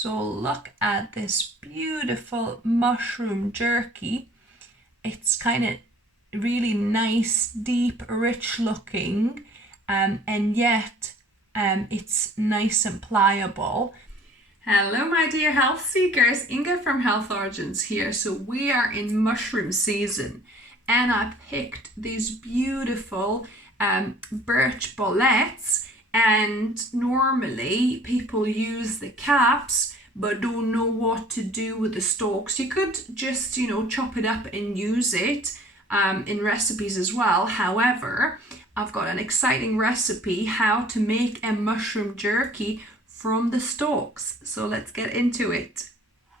So look at this beautiful mushroom jerky. It's kind of really nice, deep, rich looking, and yet it's nice and pliable. Hello my dear health seekers, Inga from Health Origins here. So we are in mushroom season and I picked these beautiful birch boletes, and normally people use the caps but don't know what to do with the stalks. You could just, chop it up and use it in recipes as well. However, I've got an exciting recipe how to make a mushroom jerky from the stalks. So let's get into it.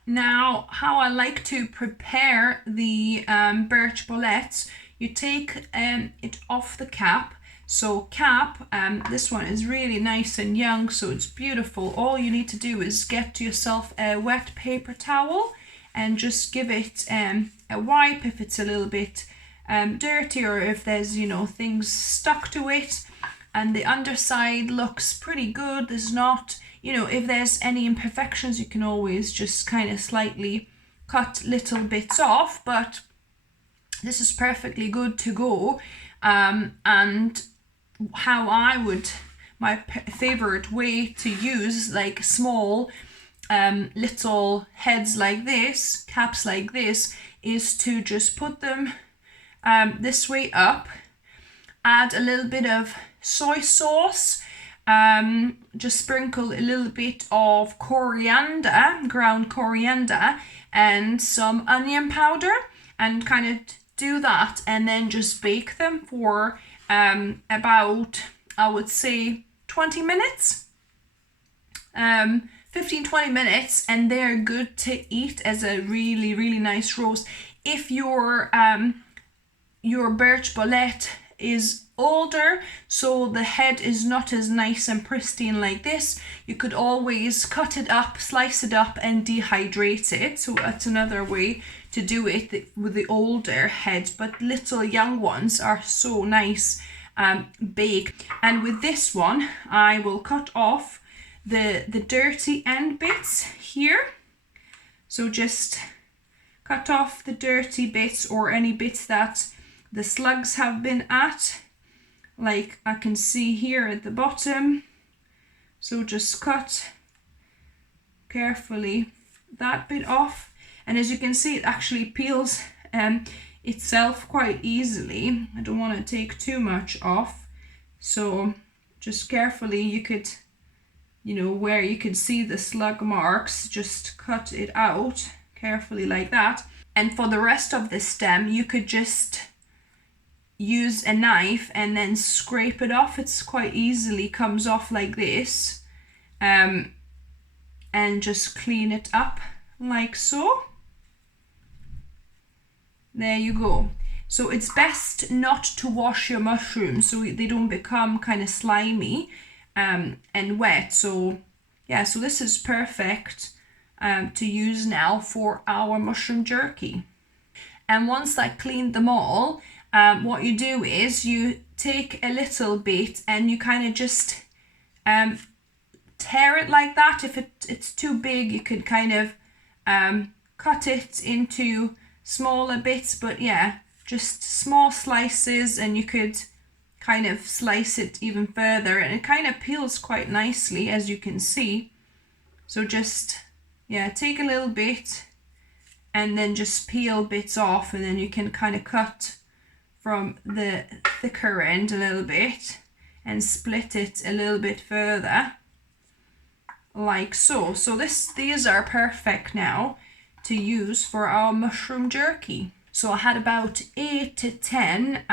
Now, how I like to prepare the birch boletes, you take it off the cap. So cap, this one is really nice and young, so it's beautiful. All you need to do is get yourself a wet paper towel and just give it a wipe if it's a little bit dirty, or if there's, things stuck to it. And the underside looks pretty good. There's not, if there's any imperfections, you can always just kind of slightly cut little bits off, but this is perfectly good to go. And how I would, my favorite way to use like small little heads like this, caps like this, is to just put them this way up, add a little bit of soy sauce, just sprinkle a little bit of coriander, ground coriander, and some onion powder, and kind of do that, and then just bake them for about, I would say, 20 minutes, 15-20 minutes, and they're good to eat as a really, really nice roast. If your birch bolete is older, so the head is not as nice and pristine like this, you could always cut it up, slice it up, and dehydrate it. So that's another way to do it with the older heads, but little young ones are so nice baked. And with this one, I will cut off the dirty end bits here. So just cut off the dirty bits, or any bits that the slugs have been at, like I can see here at the bottom. So just cut carefully that bit off, and as you can see, it actually peels itself quite easily. I don't want to take too much off, so just carefully, you could, where you can see the slug marks, just cut it out carefully like that. And for the rest of the stem, you could just use a knife and then scrape it off. It's quite easily comes off like this, and just clean it up like so. There you go. So it's best not to wash your mushrooms so they don't become kind of slimy and wet. So yeah, so this is perfect to use now for our mushroom jerky. And once I cleaned them all, what you do is you take a little bit and you kind of just tear it like that. If it's too big, you could kind of cut it into smaller bits, but yeah, just small slices, and you could kind of slice it even further, and it kind of peels quite nicely, as you can see. So just, yeah, take a little bit and then just peel bits off, and then you can kind of cut from the thicker end a little bit and split it a little bit further like so. So these are perfect now to use for our mushroom jerky. So I had about 8 to 10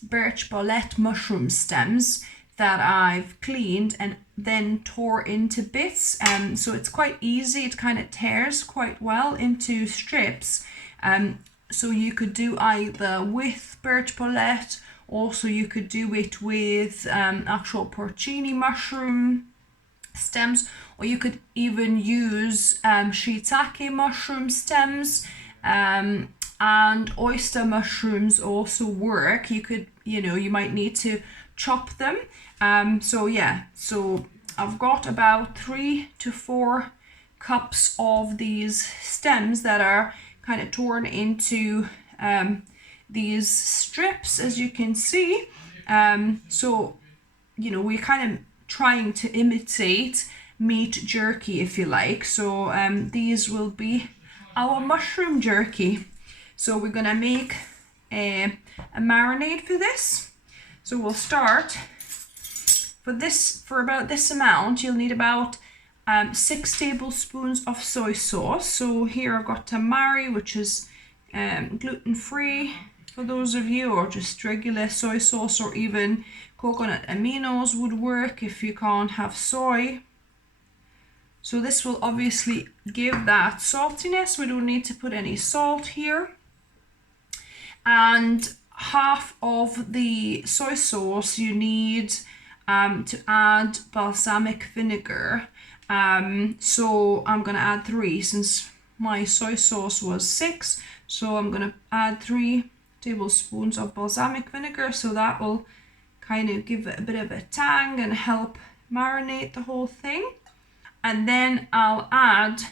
birch bolete mushroom stems that I've cleaned and then tore into bits. So it's quite easy. It kind of tears quite well into strips. So you could do either with birch bolete, also you could do it with actual porcini mushroom stems, or you could even use shiitake mushroom stems, and oyster mushrooms also work. You could, you might need to chop them. So yeah, so I've got about 3 to 4 cups of these stems that are kind of torn into these strips, as you can see. So, you know, we're kind of trying to imitate meat jerky, if you like. So these will be our mushroom jerky. So we're gonna make a marinade for this. So we'll start for about this amount. You'll need about 6 tablespoons of soy sauce. So here I've got tamari, which is gluten-free for those of you, or just regular soy sauce, or even coconut aminos would work if you can't have soy. So this will obviously give that saltiness. We don't need to put any salt here. And half of the soy sauce you need to add balsamic vinegar. So I'm gonna add 3 since my soy sauce was 6. So I'm gonna add 3 tablespoons of balsamic vinegar. So that will kind of give it a bit of a tang and help marinate the whole thing. And then I'll add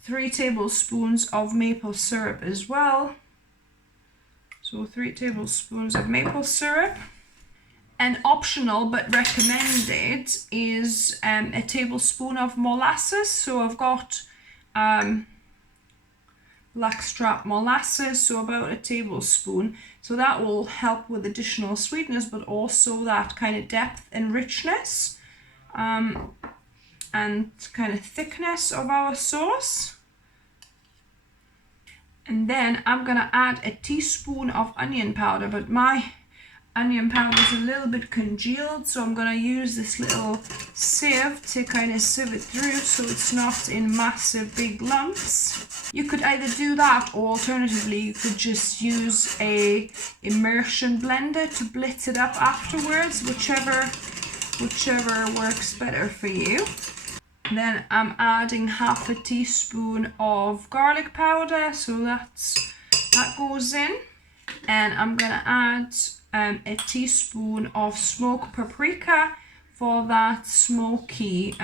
3 tablespoons of maple syrup as well. So 3 tablespoons of maple syrup. And optional but recommended is a tablespoon of molasses. So I've got blackstrap molasses, so about a tablespoon. So that will help with additional sweetness, but also that kind of depth and richness and kind of thickness of our sauce. And then I'm gonna add a teaspoon of onion powder, but my onion powder is a little bit congealed, so I'm gonna use this little sieve to kind of sieve it through so it's not in massive big lumps. You could either do that, or alternatively you could just use a immersion blender to blitz it up afterwards, whichever works better for you. Then I'm adding half a teaspoon of garlic powder, so that goes in. And I'm gonna add a teaspoon of smoked paprika for that smoky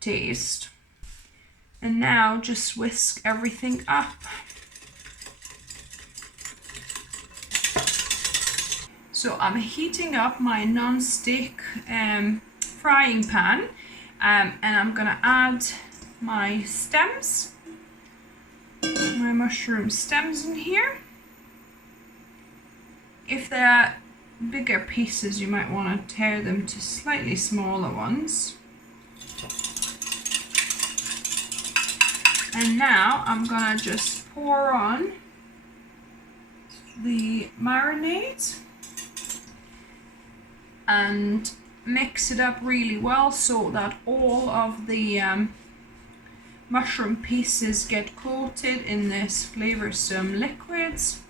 taste. And now just whisk everything up. So I'm heating up my non-stick frying pan, and I'm gonna add my stems, my mushroom stems in here. If they're bigger pieces, you might want to tear them to slightly smaller ones. And now I'm gonna just pour on the marinade and mix it up really well so that all of the mushroom pieces get coated in this flavoursome liquids.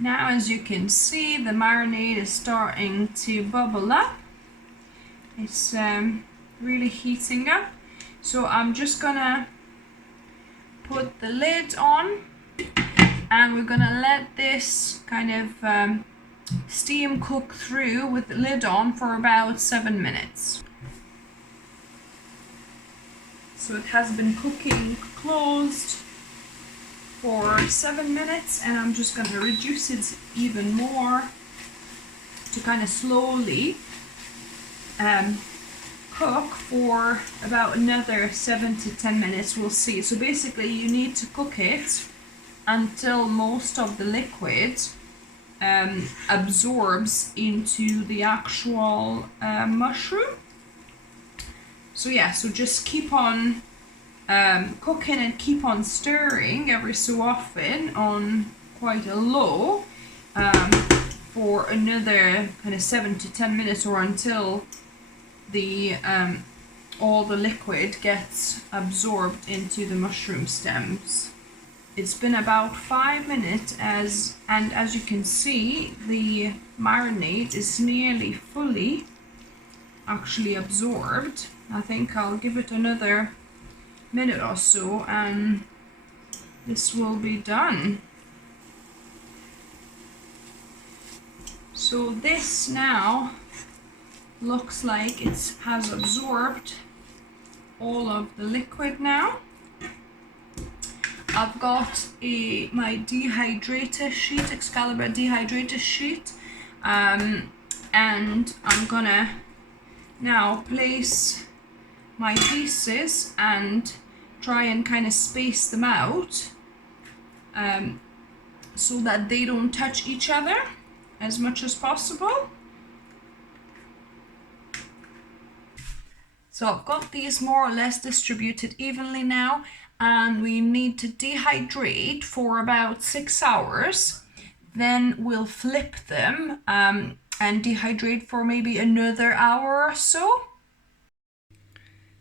Now, as you can see, the marinade is starting to bubble up. It's really heating up. So I'm just gonna put the lid on, and we're gonna let this kind of steam cook through with the lid on for about 7 minutes. So it has been cooking closed for 7 minutes, and I'm just going to reduce it even more to kind of slowly cook for about another 7 to 10 minutes. We'll see. So basically you need to cook it until most of the liquid absorbs into the actual mushroom. So yeah, so just keep on cooking and keep on stirring every so often on quite a low for another kind of 7 to 10 minutes, or until the all the liquid gets absorbed into the mushroom stems. It's been about 5 minutes, and as you can see, the marinade is nearly fully actually absorbed. I think I'll give it another minute or so and this will be done. So this now looks like it has absorbed all of the liquid now. I've got my dehydrator sheet, Excalibur dehydrator sheet, and I'm gonna now place my pieces and try and kind of space them out so that they don't touch each other as much as possible. So I've got these more or less distributed evenly now, and we need to dehydrate for about 6 hours. Then we'll flip them and dehydrate for maybe another hour or so.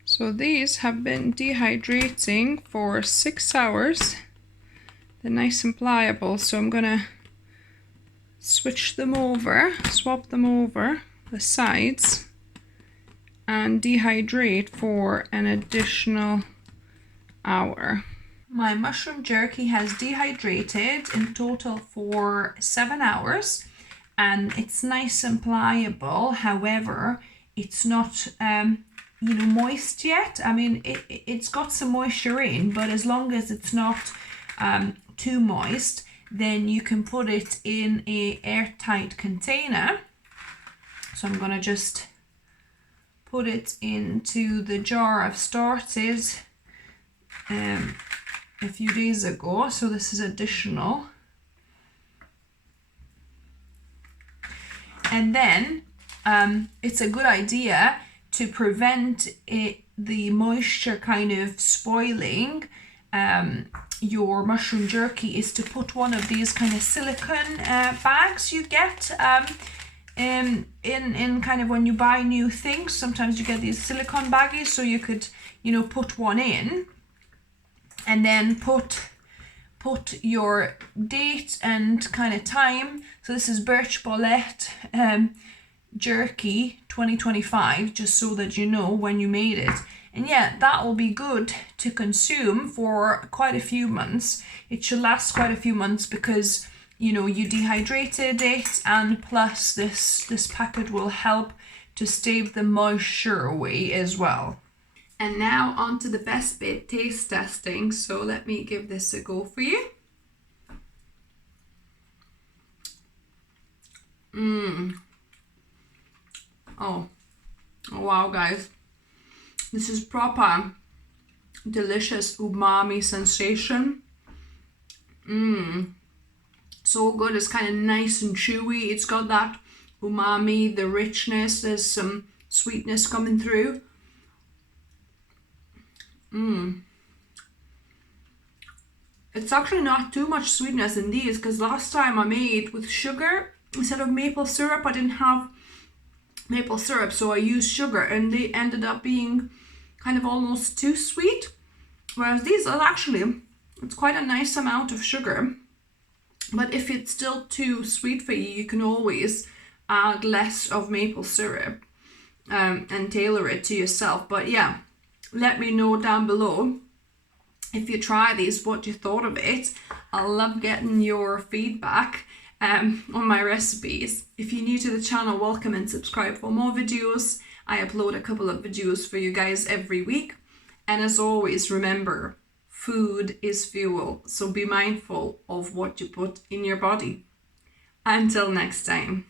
So these have been dehydrating for 6 hours. They're nice and pliable, so I'm gonna swap them over the sides and dehydrate for an additional hour. My mushroom jerky has dehydrated in total for 7 hours, and it's nice and pliable. However, it's not moist yet. I mean, it's got some moisture in, but as long as it's not too moist, then you can put it in a airtight container. So I'm gonna just put it into the jar I've started a few days ago. So this is additional. And then it's a good idea to prevent the moisture kind of spoiling your mushroom jerky is to put one of these kind of silicone bags you get in kind of when you buy new things. Sometimes you get these silicone baggies, so you could put one in and then put your date and kind of time. So this is Birch Bolete jerky 2025, just so that you know when you made it. And yeah, that will be good to consume for quite a few months. It should last quite a few months because you dehydrated it, and plus this packet will help to stave the moisture away as well. And now on to the best bit, taste testing. So let me give this a go for you. Oh wow, guys, this is proper delicious umami sensation. So good. It's kind of nice and chewy. It's got that umami, the richness. There's some sweetness coming through. It's actually not too much sweetness in these, because last time I made with sugar instead of maple syrup. I didn't have maple syrup, so I used sugar, and they ended up being kind of almost too sweet. Whereas these are actually, it's quite a nice amount of sugar. But if it's still too sweet for you, you can always add less of maple syrup and tailor it to yourself. But yeah, let me know down below if you try these, what you thought of it. I love getting your feedback on my recipes. If you're new to the channel, welcome and subscribe for more videos. I upload a couple of videos for you guys every week. And as always, remember, food is fuel, so be mindful of what you put in your body. Until next time.